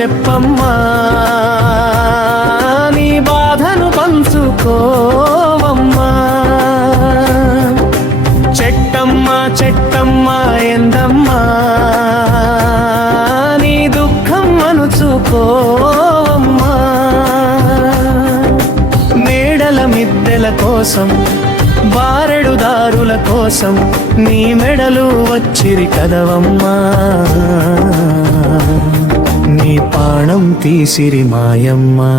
చెప్పమ్మా నీ బాధను పంచుకోవమ్మా. చెట్టమ్మా చెట్టమ్మా ఎందమ్మా నీ దుఃఖం అనుచుకోవమ్మా. మేడల మిద్దెల కోసం బారెడు దారుల కోసం నీ మెడలు వచ్చిరి కదవమ్మా. నీ ప్రాణం తీసిరి మాయమ్మా.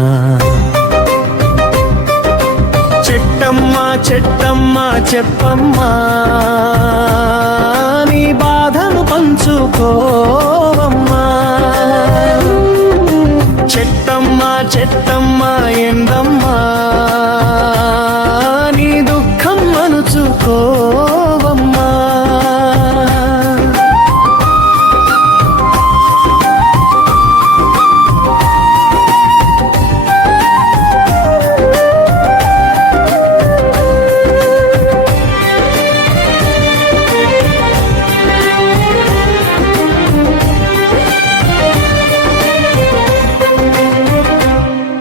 చెట్టమ్మా చెట్టమ్మా చెప్పమ్మా నీ బాధను పంచుకోవమ్మా. చెట్టమ్మా చెట్టమ్మా ఎందమ్మా నీ దుఃఖం అనుచుకోవమ్మా.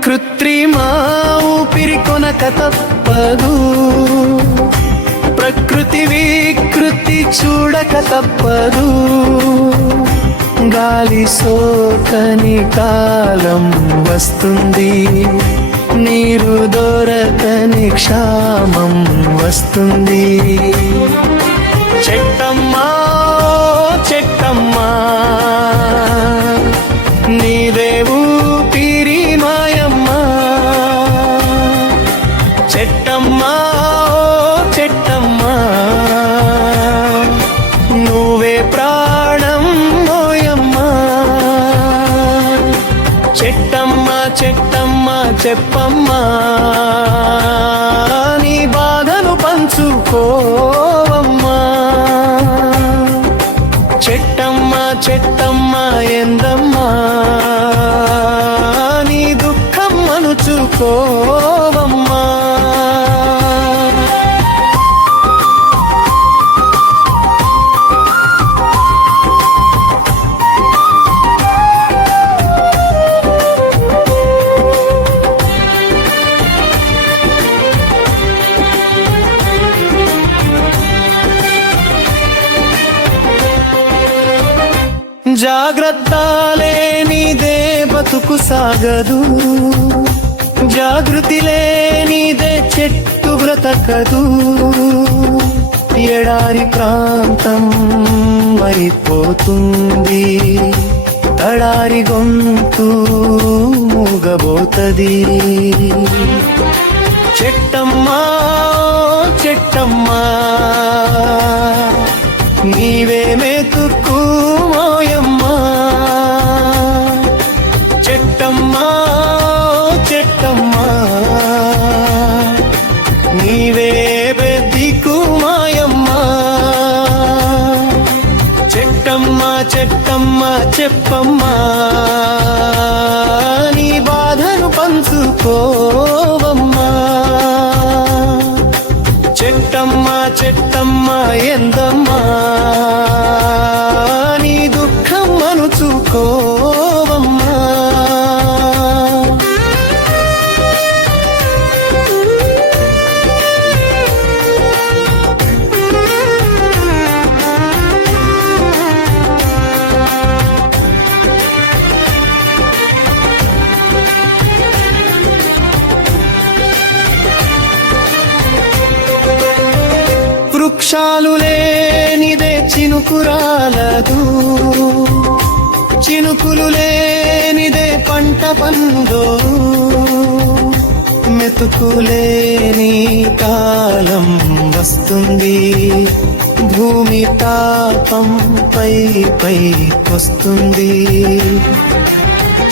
కృత్రిమ ఊపిరి కొనక తప్పదు, ప్రకృతి వికృతి చూడక తప్పదు. గాలి సోకని కాలం వస్తుంది, నీరు దొరకని క్షామం వస్తుంది. చెట్టమ్మా చెట్టమ్మా నీదేవు పిరి మాయమ్మా. చెట్టమ్మా చెట్టమ్మా నువ్వే ప్రాణం మోయమ్మా. చెట్టమ్మా చెట్టమ్మా చెప్పమ్మా నీ బాధను పంచుకోవమ్మా. చెట్టమ్మా చెట్టమ్మా ఎందమ్మా నీ దుఃఖం అనుచుకోవమ్మా. జాగ్రత్త లేనిదే బతుకు సాగదు, జాగృతి లేనిదే చెట్టు బ్రతకదు. ఎడారి ప్రాంతం అయిపోతుంది, తడారి గొంతు మూగబోతది. చెట్టమ్మా చెట్టమ్మా నీవే మెతుకు మోయమ్మా. చెట్టమ్మా చెట్టమ్మా నీవే బెదికు మాయమ్మా. చెట్టమ్మా చెట్టమ్మా చెప్పమ్మా నీ బాధను పంచుకోవమ్మా. చెట్టమ్మా చెట్టమ్మా ఎందమ్మా నీ దుఃఖం అనుచుకోవమ్మా. వృక్షాలు లేనిదే చినుకురాలదు, చినుకులు లేనిదే పంట పండు. మెతుకులేని కాలం వస్తుంది, భూమి తాపం పై పైకొస్తుంది.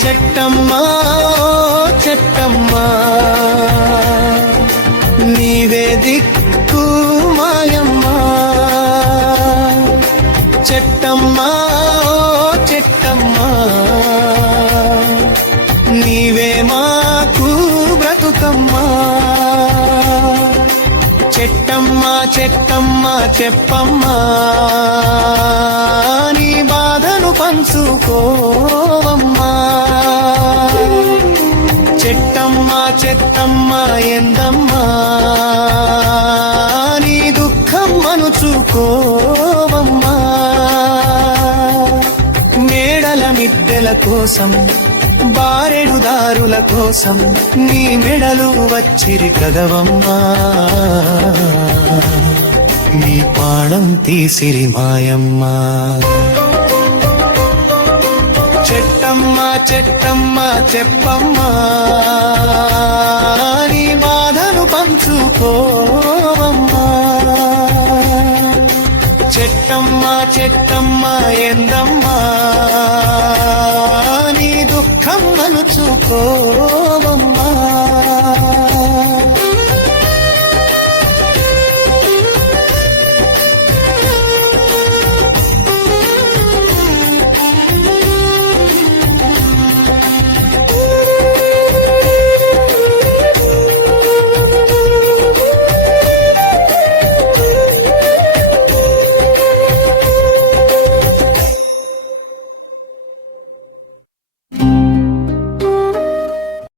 చెట్టమ్మా చెట్టమ్మా నీవే దిక్కు మాయమ్మా. చెట్టమ్మా చెట్టమ్మా నీవే మాకు బ్రతుకమ్మా. చెట్టమ్మా చెట్టమ్మా చెప్పమ్మా నీ బాధను పంచుకోవమ్మా చెట్టమ్మా చెట్టమ్మా ఎందమ్మా నీ దుఃఖం మనుచుకోవమ్మా మేడల మిద్దెల కోసం బారెడు దారుల కోసం నీ మెడలు వచ్చిరి కదవమ్మా నీ పాణం తీసిరి మాయమ్మా చెట్టమ్మా చెట్టమ్మా చెప్పమ్మా నీ బాధను పంచుకోవమ్మా చెట్టమ్మా చెట్టమ్మా ఎందమ్మా నీ దుఃఖం మనుచుకో